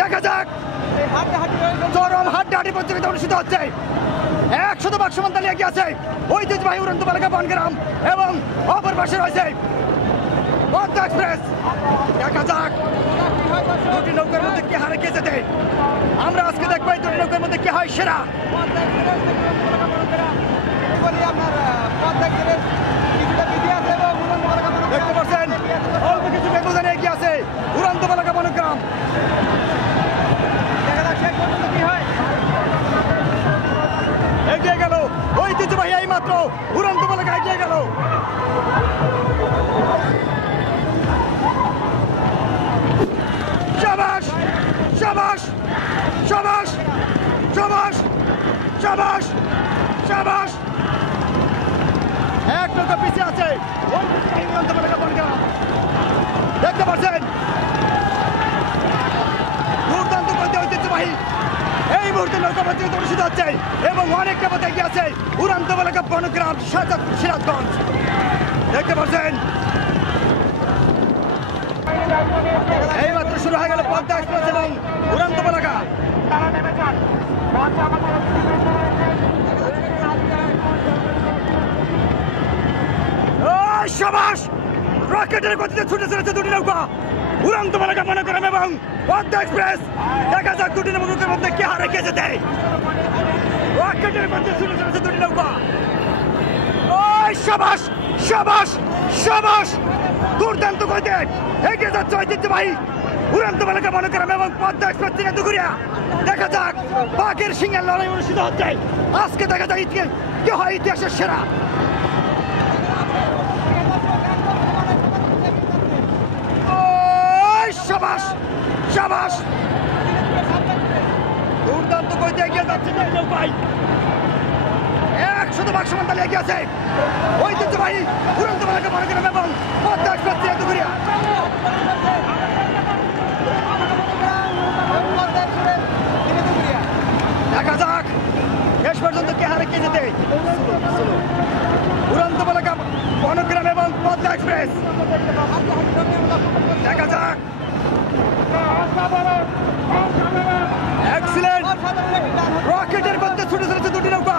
দেখা যাক চরম হাড্ডাহাড্ডি প্রতিযোগিতা অনুষ্ঠিত হচ্ছে। 100 ভাগ সমান তালে এগিয়ে আছে ঐতিহ্যবাহী উড়ন্ত বালিকা বনগ্রাম এবং অপর পাশে রয়েছে পদ্মা এক্সপ্রেস। দেখা যাক দুটি নৌকার মধ্যে কে হারে কে যেতে। আমরা আজকে দেখবো এই দুটি নৌকার মধ্যে কে হয় সেরা। দেখতে পাচ্ছেন অল্প কিছু ব্যবধানে এগিয়ে আছে উড়ন্ত বালিকা বনগ্রাম। এগিয়ে গেল ঐতিহ্যবাহী এই মাত্র উড়ন্ত বালিকা এগিয়ে গেল। শাবাশ শাবাশ শাবাশ শাবাশ শাবাশ শাবাশ। এক নৌকা পিছিয়ে আছে ঐতিহ্যবাহী উড়ন্ত বালিকা বনগ্রাম। দেখতে পাচ্ছেন দুর্দান্ত করতে ঐতিহ্যবাহী এই মুহূর্তে নৌকা প্রতিযোগিতা অনুষ্ঠিত হচ্ছে এবং অনেকটা পথে এগিয়ে আছে উড়ন্ত বালিকা বনগ্রাম শাহজাদপুর সিরাজগঞ্জ। দেখতে পাচ্ছেন এই মাত্র শুরু হয়ে গেল পদ্মা এক্সপ্রেস এবং উড়ন্ত বালিকা। শাবাশ রকেটের গতিতে ছুটে চলেছে দুটি নৌকা উড়ন্ত বালিকা বনগ্রাম এবং পদ্মা এক্সপ্রেস। দেখা যাক দুটি নৌকার মধ্যে কে হারে কে যেতে। রকেটের গতিতে ছুটে চলেছে দুটি নৌকা। শাবাশ শাবাশ শাবাশ দুর্দান্ত গতিতে এগিয়ে যাচ্ছে ঐতিহ্যবাহী উড়ন্ত বালিকা বনগ্রাম এবং পদ্মা এক্সপ্রেস থেকে দুঘুরিয়া। দেখা যাক বাঘের সিংহের লড়াই অনুষ্ঠিত হচ্ছে। আজকে দেখা যায় কে হয় ইতিহাসের সেরা। শাবাশ শাবাশ দুর্দান্ত গতিতে এগিয়ে যাচ্ছে নৌকায়। 100 ভাগ সমান তালে এগিয়ে আছে ঐতিহ্যবাহী উড়ন্ত বালিকা বনগ্রাম এবং পদ্মা এক্সপ্রেস থেকে দুঘুরিয়া। দেখা যাক শেষ পর্যন্ত কে হারে কে যেতে। উড়ন্ত বালিকা বনগ্রাম এবং পদ্মা এক্সপ্রেস। দেখা যাক এক্সিলেন্ট রকেটের গতিতে ছুটে চলেছে দুটি নৌকা।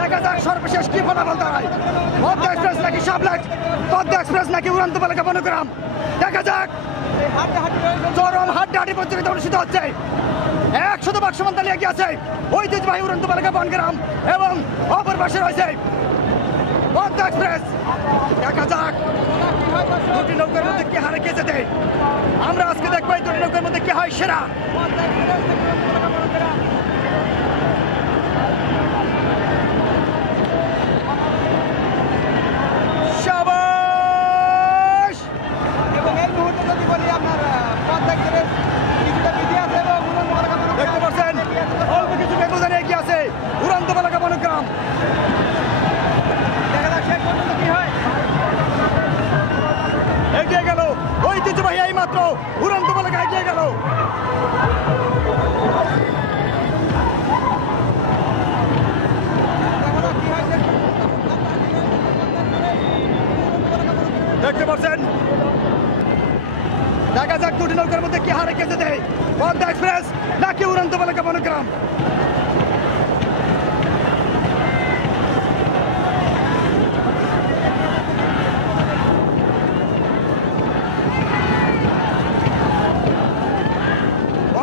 দেখা যাক সর্বশেষ কি ফলাফল দাঁড়ায়। পদ্মা এক্সপ্রেস নাকি শাবলেট, পদ্মা এক্সপ্রেস নাকি উড়ন্ত বালিকা বনগ্রাম। দেখা যাক চরম হাড্ডাহাড্ডি প্রতিযোগিতা অনুষ্ঠিত হচ্ছে। 100 ভাগ সমান তালে এগিয়ে আছে ঐতিহ্যবাহী উড়ন্ত বালিকা বনগ্রাম এবং অপর পাশে রয়েছে পদ্মা এক্সপ্রেস। দেখা যাক দুটি নৌকার মধ্যে কে হারে কে যেতে। আমরা আজকে দেখবো এই দুটি নৌকার মধ্যে কে হয় সেরা। শাবাশ এবং এই মুহূর্তে যদি বলি আপনার পদ্মা এক্সপ্রেস দেখতে পাচ্ছেন অল্প কিছু ব্যবধানে এগিয়ে আছে উড়ন্ত বালিকা বনগ্রাম। এগিয়ে গেল ঐতিহ্যবাহী এই মাত্র উড়ন্ত বালিকা এগিয়ে গেল। দেখতে পাচ্ছেন দেখা যাক দুটি নৌকার মধ্যে কে হারে কে যেতে। পদ্মা এক্সপ্রেস নাকি উড়ন্ত বালিকা বনগ্রাম।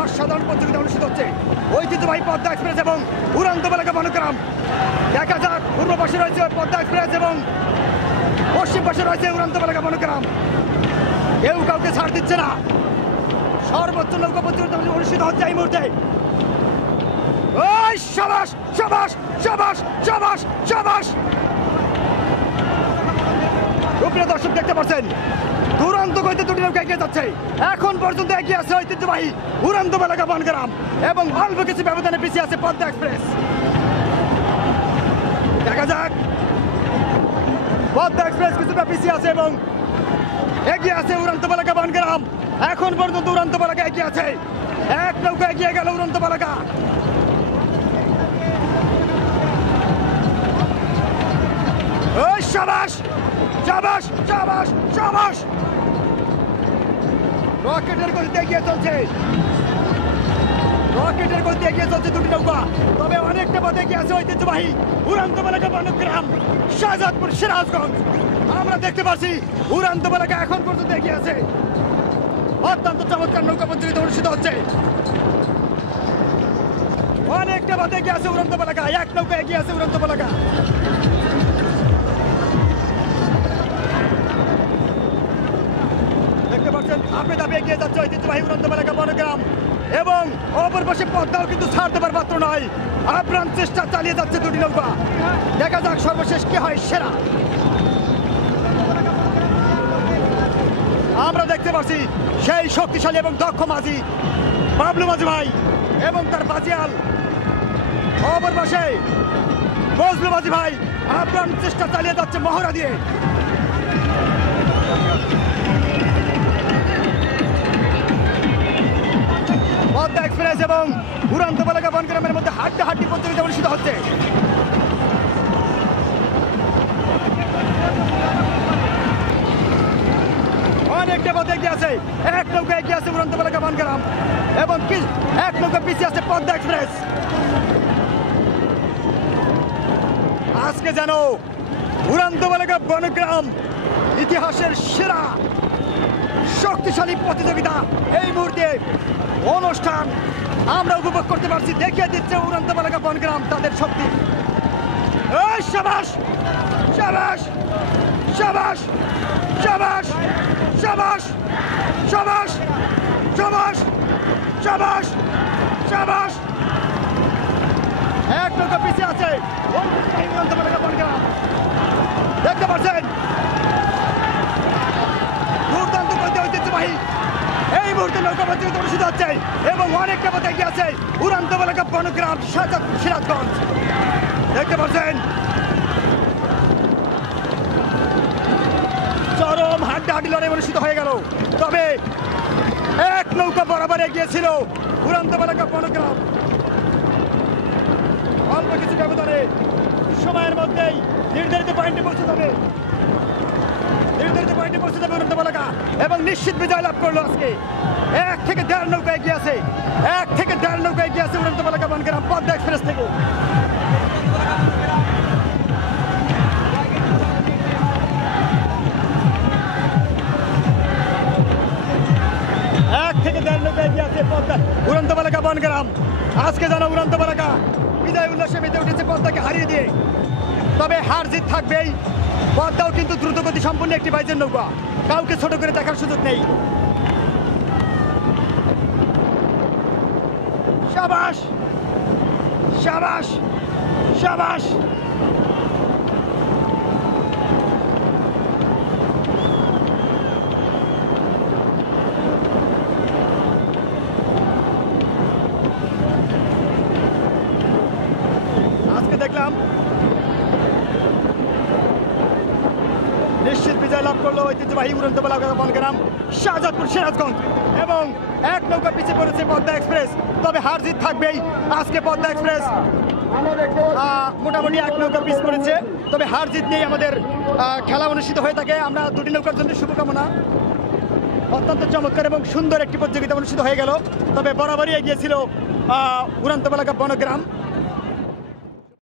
অসাধারণ প্রতিযোগিতা অনুষ্ঠিত হচ্ছে ঐতিহ্যবাহী পদ্মা এক্সপ্রেস এবং উড়ন্ত বালিকা বনগ্রাম। দেখা যাক পূর্ব পাশে রয়েছে পদ্মা এক্সপ্রেস এবং পশ্চিম পাশে রয়েছে উড়ন্ত বালিকা বনগ্রাম। কেউ কাউকে ছাড় দিচ্ছে না। সর্বোচ্চ নৌকা প্রতিযোগিতা অনুষ্ঠিত হচ্ছে এই মুহূর্তে। শাবাশ শাবাশ শাবাশ শাবাশ শাবাশ। প্রিয় দর্শক দেখতে পাচ্ছেন দুরন্ত গতিতে দুটি নৌকা এগিয়ে যাচ্ছে। এখন পর্যন্ত এগিয়ে আছে ঐতিহ্যবাহী উড়ন্ত বালিকা বনগ্রাম এবং অল্প কিছু ব্যবধানে পিছিয়ে আছে পদ্মা এক্সপ্রেস। দেখা যাক পদ্মা এক্সপ্রেস কিছুটা পিছিয়ে আছে এবং এগিয়ে আছে উড়ন্ত বালিকা বনগ্রাম। এখন পর্যন্ত উড়ন্ত বালিকা এগিয়ে আছে। এক নৌকা এগিয়ে গেল উড়ন্ত বালিকা। শাবাশ শাবাশ শাবাশ শাবাশ রকেটের গতিতে এগিয়ে চলছে রকেটের গতিতে এগিয়ে চলছে দুটি নৌকা, তবে অনেকটা পথে এগিয়ে আছে ঐতিহ্যবাহী উড়ান্ত বলাকা বনগ্রাম শাহজাদপুর সিরাজগঞ্জ। আমরা দেখতে পাচ্ছি উড়ান্ত বলাকা এখন পর্যন্ত এগিয়ে আছে। অত্যন্ত চমৎকার নৌকা প্রতিযোগিতা অনুষ্ঠিত হচ্ছে। অনেকটা পথে এগিয়ে আছে উড়ান্ত বলাকা, এক নৌকা এগিয়ে আছে উড়ান্ত বলাকা। দেখতে পাচ্ছেন আপনি দাবি এগিয়ে যাচ্ছে ঐতিহ্যবাহী উড়ান্ত বলাকা বনগ্রাম, এবং অপর পাশে পদ্মাও কিন্তু ছাড় দেবার পাত্র নয়। আপ্রাণ চেষ্টা চালিয়ে যাচ্ছে দুটি নৌকা। দেখা যাক সর্বশেষ কি হয় সেরা। আমরা দেখতে পাচ্ছি সেই শক্তিশালী এবং দক্ষ মাঝি বাবলু মাঝি ভাই এবং তার বাজিয়াল, অপর পাশে বজলু মাঝি ভাই আপ্রাণ চেষ্টা চালিয়ে যাচ্ছে মহড়া দিয়ে। পদ্মা এক্সপ্রেস এবং উড়ান্ত বলাকা বনগ্রামের মধ্যে হাড্ডাহাড্ডি প্রতিযোগিতা অনুষ্ঠিত হচ্ছে। অনেকটা পথে এগিয়ে আছে, এক নৌকা এগিয়ে আছে উড়ান্ত বলাকা বনগ্রাম, এবং কি এক নৌকা পিছিয়ে আছে পদ্মা এক্সপ্রেস। আজকে যেন উড়ান্ত বলাকা বনগ্রাম ইতিহাসের সেরা শক্তিশালী প্রতিযোগিতা এই মুহূর্তে অনুষ্ঠান আমরা উপভোগ করতে পারছি। দেখিয়ে দিচ্ছে উড়ান্ত বলাকা বনগ্রাম তাদের শক্তি। শাবাশ শাবাশ শাবাশ শাবাশ শাবাশ শাবাশ শাবাশ শাবাশ শাবাশ। এক নৌকা পিছিয়ে আছে উড়ান্ত বলাকা বনগ্রাম, দেখতে পাচ্ছেন দুর্দান্ত পথে ঐতিহ্যবাহী এই মুহূর্তে নৌকা প্রতিযোগিতা অনুষ্ঠিত হচ্ছে, এবং অনেকটা পথে এগিয়ে আছে উড়ান্ত বলাকা বনগ্রাম শাহজাদপুর সিরাজগঞ্জ। দেখতে পাচ্ছেন চরম হাড্ডাহাড্ডি লড়াই অনুষ্ঠিত হয়ে গেল, তবে এক নৌকা বরাবর এগিয়েছিল উড়ান্ত বলাকা বনগ্রাম। অল্প কিছু ব্যবধানে সময়ের মধ্যেই নির্ধারিত পয়েন্টে পৌঁছে যাবে উড়ান্ত বলাকা, এবং নিশ্চিত বিজয় লাভ করলো আজকে। 1 থেকে 1.5 নৌকা এগিয়ে আছে, 1 থেকে 1.5 নৌকা এগিয়ে আছে উড়ান্ত বলাকা বনগ্রাম পদ্মা এক্সপ্রেস থেকে। উড়ান্ত বলাকা বনগ্রাম আজকে যেন উড়ান্ত বলাকা বিজয় উল্লাসে মেতে উঠেছে পদ্মাকে হারিয়ে দিয়ে। তবে হার জিত থাকবেই, পদ্মাও কিন্তু দ্রুতগতি সম্পন্ন একটি বাইজের নৌকা, কাউকে ছোট করে দেখার সুযোগ নেই। শাবাশ শাবাশ শাবাশ। আজকে দেখলাম নিশ্চিত বিজয় লাভ করলো ঐতিহ্যবাহী উড়ান্ত বলাকা বনগ্রাম শাহজাদপুর সিরাজগঞ্জ, এবং এক নৌকা পিছিয়ে পড়েছে পদ্মা এক্সপ্রেস। তবে হার জিত থাকবেই, আজকে পদ্মা এক্সপ্রেস মোটামুটি এক নৌকা পিছ পড়েছে, তবে হার জিত নিয়েই আমাদের খেলা অনুষ্ঠিত হয়ে থাকে। আমরা দুটি নৌকার জন্য শুভকামনা। অত্যন্ত চমৎকার এবং সুন্দর একটি প্রতিযোগিতা অনুষ্ঠিত হয়ে গেল, তবে বরাবরই এগিয়েছিল উড়ান্ত বলাকা বনগ্রাম।